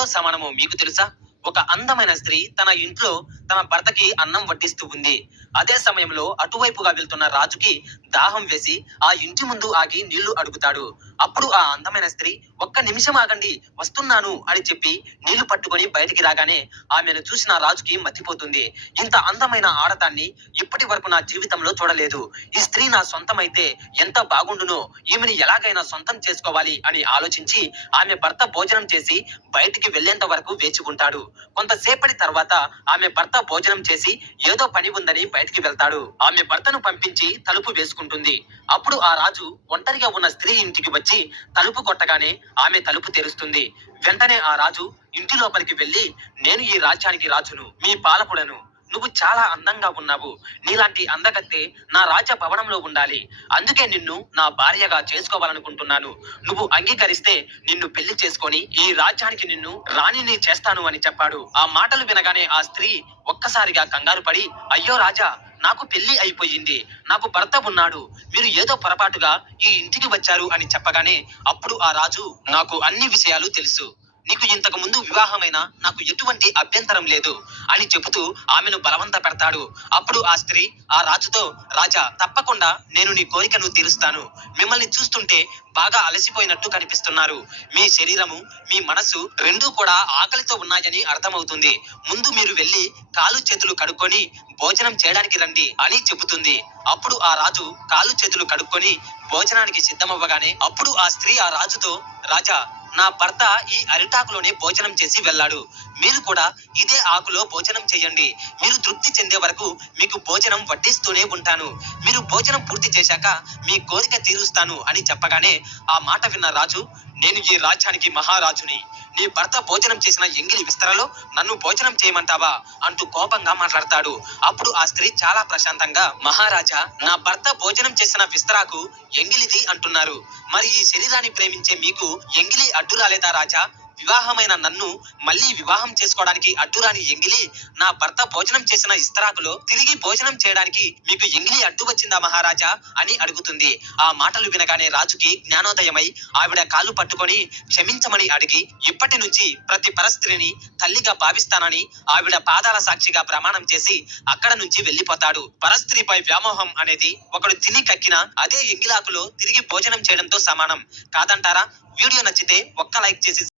దేనితో సమానమో మీకు తెలుసా? ఒక అందమైన స్త్రీ తన ఇంట్లో తన భర్తకి అన్నం వడ్డిస్తూ ఉంది. అదే సమయంలో అటువైపుగా వెళ్తున్న రాజుకి దాహం వేసి ఆ ఇంటి ముందు ఆగి నీళ్లు అడుగుతాడు. అప్పుడు ఆ అందమైన స్త్రీ ఒక్క నిమిషం ఆగండి వస్తున్నాను అని చెప్పి నీళ్లు పట్టుకొని బయటికి రాగానే ఆమెను చూసిన రాజుకి మతిపోతుంది. ఇంత అందమైన ఆడదాన్ని ఇప్పటి వరకు నా జీవితంలో చూడలేదు. ఈ స్త్రీ నా సొంతమైతే ఎంత బాగుండునో, ఈమెని ఎలాగైనా సొంతం చేసుకోవాలి అని ఆలోచించి ఆమె భర్త భోజనం చేసి బయటికి వెళ్లేంత వరకు వేచి ఉంటాడు. కొంతసేపటి తర్వాత ఆమె భర్త భోజనం చేసి ఏదో పని ఉందని బయటికి వెళ్తాడు. ఆమె భర్తను పంపించి తలుపు వేసుకుంటుంది. అప్పుడు ఆ రాజు ఒంటరిగా ఉన్న స్త్రీ ఇంటికి వచ్చి తలుపు కొట్టగానే ఆమె తలుపు తెరుస్తుంది. వెంటనే ఆ రాజు ఇంటి లోపలికి వెళ్లి, నేను ఈ రాజ్యానికి రాజును, మీ పాలకుడను. నువ్వు చాలా అందంగా ఉన్నావు. నీలాంటి అందగత్తె నా రాజ్య భవనంలో ఉండాలి. అందుకే నిన్ను నా భార్యగా చేసుకోవాలనుకుంటున్నాను. నువ్వు అంగీకరిస్తే నిన్ను పెళ్లి చేసుకొని ఈ రాజ్యానికి నిన్ను రాణిని చేస్తాను అని చెప్పాడు. ఆ మాటలు వినగానే ఆ స్త్రీ ఒక్కసారిగా కంగారు పడి, అయ్యో రాజా, నాకు పెళ్లి అయిపోయింది. నాకు భర్త ఉన్నాడు. మీరు ఏదో పొరపాటుగా ఈ ఇంటికి వచ్చారు అని చెప్పగానే అప్పుడు ఆ రాజు, నాకు అన్ని విషయాలు తెలుసు. నీకు ఇంతకు ముందు వివాహమైన నాకు ఎటువంటి అభ్యంతరం లేదు అని చెబుతూ ఆమెను బలవంత పెడతాడు. అప్పుడు ఆ స్త్రీ ఆ రాజుతో, రాజా, తప్పకుండా నేను నీ కోరికను తీరుస్తాను. మిమ్మల్ని చూస్తుంటే బాగా అలసిపోయినట్టు కనిపిస్తున్నారు. మీ శరీరము, మీ మనసు రెండూ కూడా ఆకలితో ఉన్నాయని అర్థమవుతుంది. ముందు మీరు వెళ్ళి కాలు చేతులు కడుక్కొని భోజనం చేయడానికి రండి అని చెబుతుంది. అప్పుడు ఆ రాజు కాలు చేతులు కడుక్కొని భోజనానికి సిద్ధమవ్వగానే అప్పుడు ఆ స్త్రీ ఆ రాజుతో, రాజా, నా భర్త ఈ అరిటాకులోనే భోజనం చేసి వెళ్ళాడు. మీరు కూడా ఇదే ఆకులో భోజనం చేయండి. మీరు తృప్తి చెందే వరకు మీకు భోజనం వడ్డిస్తూనే ఉంటాను. మీరు భోజనం పూర్తి చేశాక మీ కోరిక తీరుస్తాను అని చెప్పగానే ఆ మాట విన్న రాజు, నేను ఈ రాజ్యానికి మహారాజుని. నీ భర్త భోజనం చేసిన ఎంగిలి విస్తరలో నన్ను భోజనం చేయమంటావా అంటూ కోపంగా మాట్లాడతాడు. అప్పుడు ఆ స్త్రీ చాలా ప్రశాంతంగా, మహారాజా, నా భర్త భోజనం చేసిన విస్తరాకు ఎంగిలిది అంటున్నారు. మరి ఈ శరీరాన్ని ప్రేమించే మీకు ఎంగిలి అడ్డు రాలేదా రాజా? వివాహమైన నన్ను మళ్ళీ వివాహం చేసుకోవడానికి అడ్డురాని ఎంగిలి నా భర్త భోజనం చేసిన ఇస్తరాకులో తిరిగి భోజనం చేయడానికి మీకు ఎంగిలి అడ్డు వచ్చిందా మహారాజా అని అడుగుతుంది. ఆ మాటలు వినగానే రాజుకి జ్ఞానోదయమై ఆవిడ కాళ్ళు పట్టుకొని క్షమించమని అడిగి ఇప్పటి నుంచి ప్రతి పరస్త్రీని తల్లిగా భావిస్తానని ఆవిడ పాదాల సాక్షిగా ప్రమాణం చేసి అక్కడ నుంచి వెళ్లిపోతాడు. పరస్త్రీపై వ్యామోహం అనేది ఒకడు తిని కక్కిన అదే ఎంగిలాకులో తిరిగి భోజనం చేయడంతో సమానం కాదంటారా? వీడియో నచ్చితే ఒక్క లైక్ చేసి